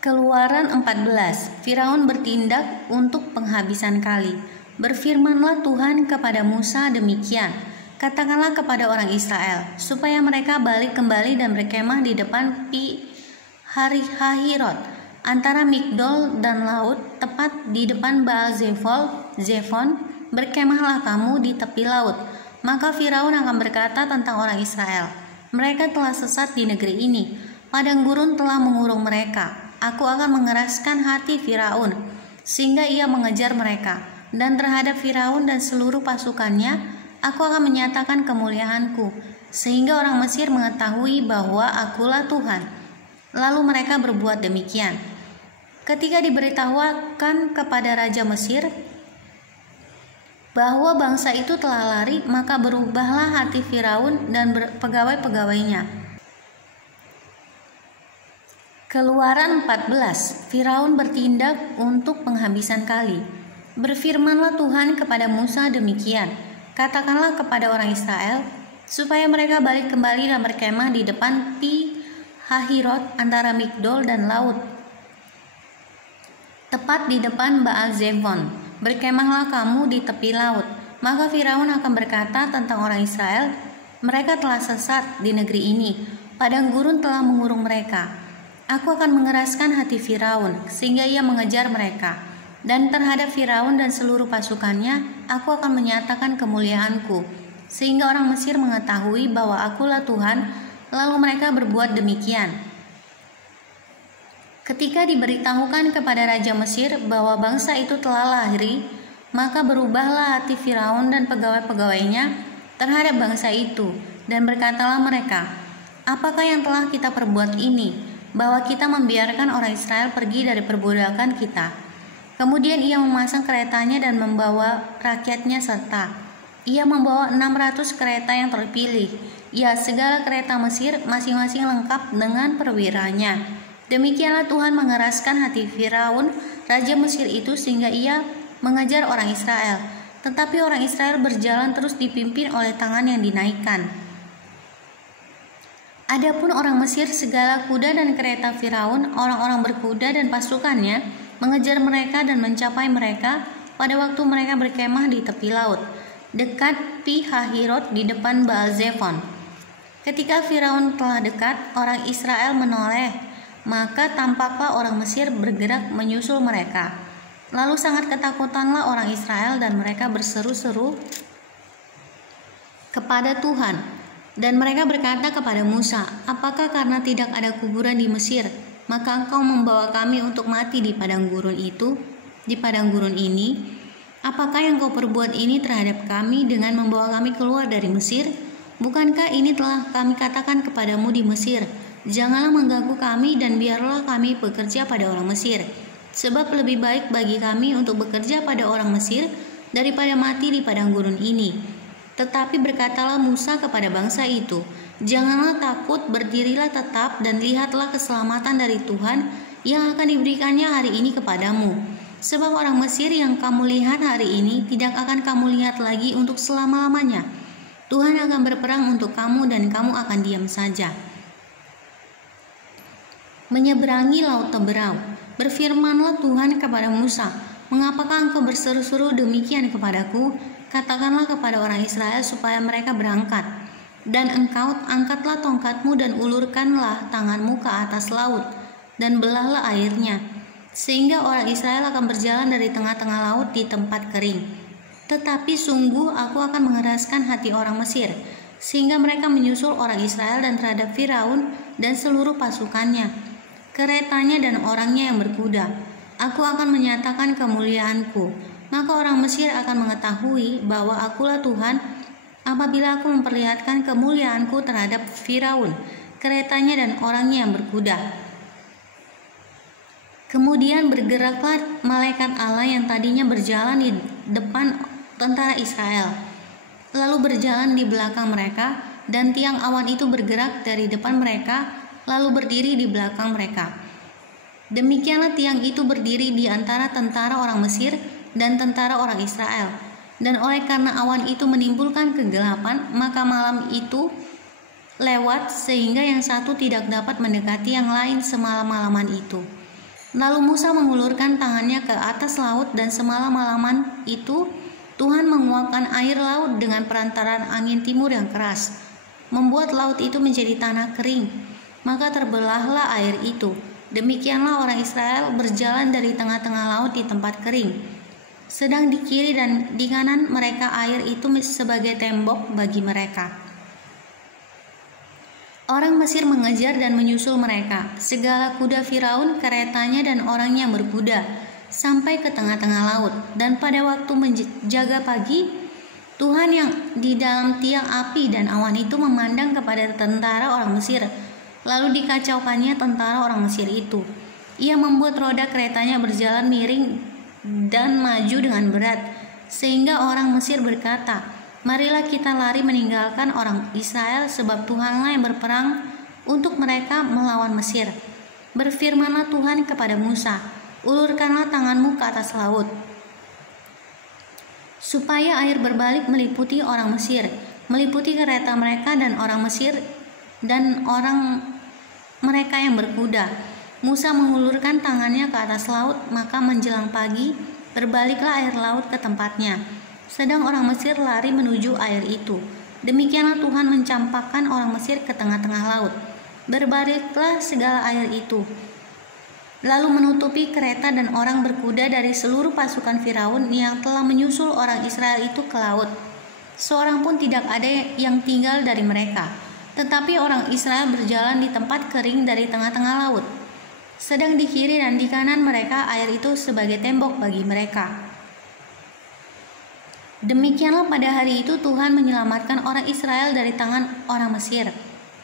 Keluaran 14. Firaun bertindak untuk penghabisan kali. Berfirmanlah Tuhan kepada Musa demikian, katakanlah kepada orang Israel, supaya mereka balik kembali dan berkemah di depan Pi Hahirot, antara Migdol dan laut, tepat di depan Baal Zephon. Berkemahlah kamu di tepi laut. Maka Firaun akan berkata tentang orang Israel, mereka telah sesat di negeri ini, padang gurun telah mengurung mereka. Aku akan mengeraskan hati Firaun, sehingga ia mengejar mereka. Dan terhadap Firaun dan seluruh pasukannya, aku akan menyatakan kemuliaanku, sehingga orang Mesir mengetahui bahwa akulah Tuhan. Lalu mereka berbuat demikian. Ketika diberitahukan kepada Raja Mesir bahwa bangsa itu telah lari, maka berubahlah hati Firaun dan pegawai-pegawainya. Keluaran 14. Firaun bertindak untuk penghabisan kali. Berfirmanlah Tuhan kepada Musa demikian, katakanlah kepada orang Israel, supaya mereka balik kembali dan berkemah di depan Pi Hahirot antara Migdol dan laut, tepat di depan Baal Zephon. Berkemahlah kamu di tepi laut. Maka Firaun akan berkata tentang orang Israel, mereka telah sesat di negeri ini, padang gurun telah mengurung mereka. Aku akan mengeraskan hati Firaun, sehingga ia mengejar mereka. Dan terhadap Firaun dan seluruh pasukannya, aku akan menyatakan kemuliaanku, sehingga orang Mesir mengetahui bahwa akulah Tuhan. Lalu mereka berbuat demikian. Ketika diberitahukan kepada Raja Mesir bahwa bangsa itu telah lahir, maka berubahlah hati Firaun dan pegawai-pegawainya terhadap bangsa itu, dan berkatalah mereka, apakah yang telah kita perbuat ini, bahwa kita membiarkan orang Israel pergi dari perbudakan kita. Kemudian ia memasang keretanya dan membawa rakyatnya serta. Ia membawa 600 kereta yang terpilih. Ya, segala kereta Mesir masing-masing lengkap dengan perwiranya. Demikianlah Tuhan mengeraskan hati Firaun, Raja Mesir itu, sehingga ia mengejar orang Israel. Tetapi orang Israel berjalan terus dipimpin oleh tangan yang dinaikkan. Adapun orang Mesir, segala kuda dan kereta Firaun, orang-orang berkuda dan pasukannya mengejar mereka dan mencapai mereka pada waktu mereka berkemah di tepi laut, dekat Pi Hahirot di depan Baal Zephon. Ketika Firaun telah dekat, orang Israel menoleh, maka tampaklah orang Mesir bergerak menyusul mereka. Lalu sangat ketakutanlah orang Israel dan mereka berseru-seru kepada Tuhan. Dan mereka berkata kepada Musa, apakah karena tidak ada kuburan di Mesir, maka engkau membawa kami untuk mati di padang gurun ini? Apakah yang kau perbuat ini terhadap kami dengan membawa kami keluar dari Mesir? Bukankah ini telah kami katakan kepadamu di Mesir, janganlah mengganggu kami dan biarlah kami bekerja pada orang Mesir, sebab lebih baik bagi kami untuk bekerja pada orang Mesir daripada mati di padang gurun ini. Tetapi berkatalah Musa kepada bangsa itu, janganlah takut, berdirilah tetap dan lihatlah keselamatan dari Tuhan yang akan diberikannya hari ini kepadamu. Sebab orang Mesir yang kamu lihat hari ini tidak akan kamu lihat lagi untuk selama-lamanya. Tuhan akan berperang untuk kamu dan kamu akan diam saja. Menyeberangi laut Teberau. Berfirmanlah Tuhan kepada Musa, mengapakah engkau berseru-seru demikian kepadaku? Katakanlah kepada orang Israel supaya mereka berangkat. Dan engkau angkatlah tongkatmu dan ulurkanlah tanganmu ke atas laut, dan belahlah airnya, sehingga orang Israel akan berjalan dari tengah-tengah laut di tempat kering. Tetapi sungguh aku akan mengeraskan hati orang Mesir, sehingga mereka menyusul orang Israel dan terhadap Firaun dan seluruh pasukannya, keretanya dan orangnya yang berkuda. Aku akan menyatakan kemuliaanku. Maka orang Mesir akan mengetahui bahwa akulah Tuhan apabila aku memperlihatkan kemuliaanku terhadap Firaun, keretanya dan orangnya yang berkuda. Kemudian bergeraklah malaikat Allah yang tadinya berjalan di depan tentara Israel, lalu berjalan di belakang mereka, dan tiang awan itu bergerak dari depan mereka, lalu berdiri di belakang mereka. Demikianlah tiang itu berdiri di antara tentara orang Mesir dan tentara orang Israel. Dan oleh karena awan itu menimbulkan kegelapan, maka malam itu lewat sehingga yang satu tidak dapat mendekati yang lain semalam-malaman itu. Lalu Musa mengulurkan tangannya ke atas laut, dan semalam-malaman itu Tuhan menguapkan air laut dengan perantaraan angin timur yang keras, membuat laut itu menjadi tanah kering. Maka terbelahlah air itu. Demikianlah orang Israel berjalan dari tengah-tengah laut di tempat kering. Sedang di kiri dan di kanan mereka air itu sebagai tembok bagi mereka. Orang Mesir mengejar dan menyusul mereka, segala kuda Firaun, keretanya dan orangnya yang berkuda, sampai ke tengah-tengah laut. Dan pada waktu menjaga pagi, Tuhan yang di dalam tiang api dan awan itu memandang kepada tentara orang Mesir, lalu dikacaukannya tentara orang Mesir itu. Ia membuat roda keretanya berjalan miring dan maju dengan berat, sehingga orang Mesir berkata, "Marilah kita lari meninggalkan orang Israel, sebab Tuhanlah yang berperang untuk mereka melawan Mesir." Berfirmanlah Tuhan kepada Musa, "Ulurkanlah tanganmu ke atas laut, supaya air berbalik meliputi orang Mesir, meliputi kereta mereka dan orang Mesir dan orang mereka yang berkuda." Musa mengulurkan tangannya ke atas laut, maka menjelang pagi berbaliklah air laut ke tempatnya. Sedang orang Mesir lari menuju air itu. Demikianlah Tuhan mencampakkan orang Mesir ke tengah-tengah laut. Berbaliklah segala air itu, lalu menutupi kereta dan orang berkuda dari seluruh pasukan Firaun yang telah menyusul orang Israel itu ke laut. Seorang pun tidak ada yang tinggal dari mereka, tetapi orang Israel berjalan di tempat kering dari tengah-tengah laut. Sedang di kiri dan di kanan mereka air itu sebagai tembok bagi mereka. Demikianlah pada hari itu Tuhan menyelamatkan orang Israel dari tangan orang Mesir.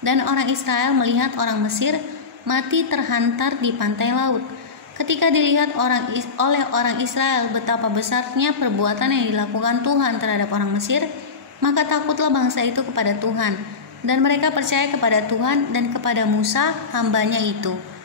Dan orang Israel melihat orang Mesir mati terhantar di pantai laut. Ketika dilihat oleh orang Israel betapa besarnya perbuatan yang dilakukan Tuhan terhadap orang Mesir, maka takutlah bangsa itu kepada Tuhan, dan mereka percaya kepada Tuhan dan kepada Musa hambanya itu.